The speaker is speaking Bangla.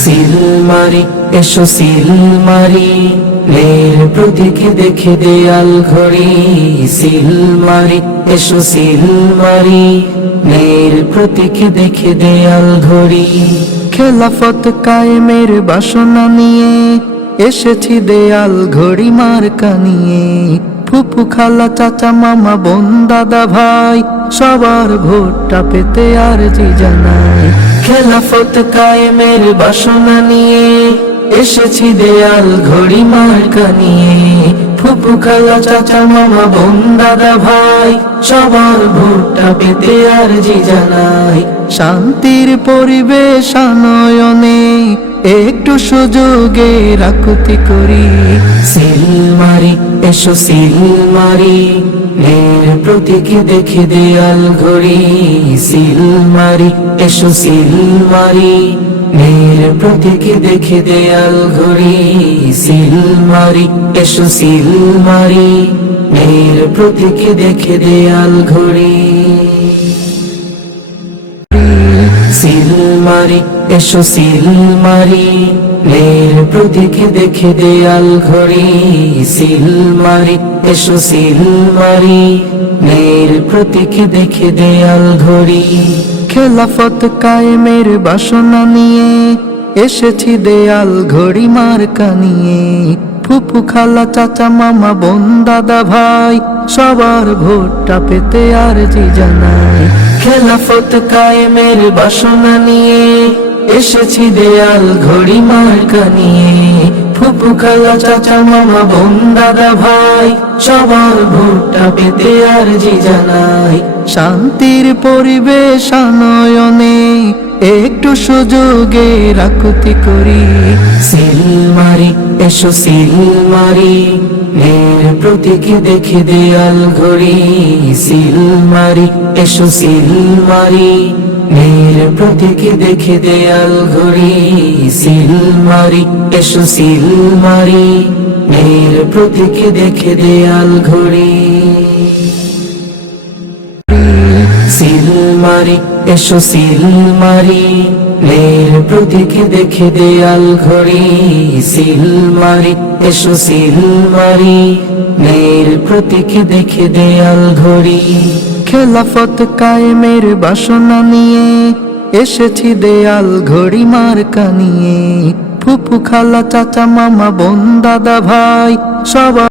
সিল মারি এসো সিল মারি নের প্রতীক দেখে দেয়াল ঘড়ি। সিল মারি এসো সিল মারি নের প্রতীক দেখে দেয়াল ঘড়ি। খেলাফত কায়েমের বাসনা নিয়ে এসেছি দেয়াল ঘড়ি মার্কা নিয়ে। ফুপু খালা, চাচা, মামা, বোন, দাদা, ভাই, সবার ভোটটা পেতে আর জি জানাই। খেলাফত কায়েমের বাসনা নিয়ে এসেছি দেয়াল ঘড়ি মার্কা নিয়ে। ফুপু খালা চাচা, মামা, বোন, দাদা, ভাই, সবার ভোটটা পেতে আর জি জানাই। শান্তির পরিবেশ আনয়নে একটু সুযোগে রাকুতি করি। সিল মারি, এসো সিল মারি প্রতীক দেখে দেয়াল ঘড়ি, সিল মারি, এসো সিল মারি। নের প্রতীক দেখে দেয়াল ঘড়ি, সিল মারি, এসো সিল মারি। নের প্রতীক দেখে দেয়াল ঘড়ি। সিল মারি, এসো সিল মারি নের প্রতীক দেখে দেয়াল ঘড়ি, সিল মারি, এসো সিল মারি। নের দেখে দেয়াল ঘড়ি, খেলাফত কায়েমের বাসনা নিয়ে, এসেছি দেয়াল ঘড়ি মার্কা নিয়ে। ফুপু খালা, চাচা, মামা, বোন, দাদা, ভাই, সবার ভোটটা পেতে আর জি জানাই। খেলাফত কায়েমের বাসনা নিয়ে এসেছি দেয়াল ঘড়ি মার্কা নিয়ে। ফুপু খালা চাচা মামা, বোন দাদা ভাই, সবার ভোটটা পেতে আর জি জানাই। শান্তির পরিবেশ আনয়নে একটু সুযোগে রাকুতি করি। সিল মারি এসো সিল মারি প্রতীক দেখে দেয়াল ঘড়ি। সিল মারি এসো সিল মারি নের প্রতীক দেখে দেয়াল ঘড়ি সিল মারি এসো সিল মারি নের প্রতীক দেখে দেয়াল ঘড়ি। সিল মারি এসো সিল মারি নের প্রতীক দেখে দেয়াল ঘড়ি সিল মারি এসো সিল মারি নের প্রতীক দেখে দেয়াল ঘড়ি। খেলাফত কায়েমের বাসনা নিয়ে, এসেছি দেয়াল ঘড়ি মার্কা নিয়ে। ফুপু খালা, চাচা, মামা, বোন, দাদা, ভাই সবার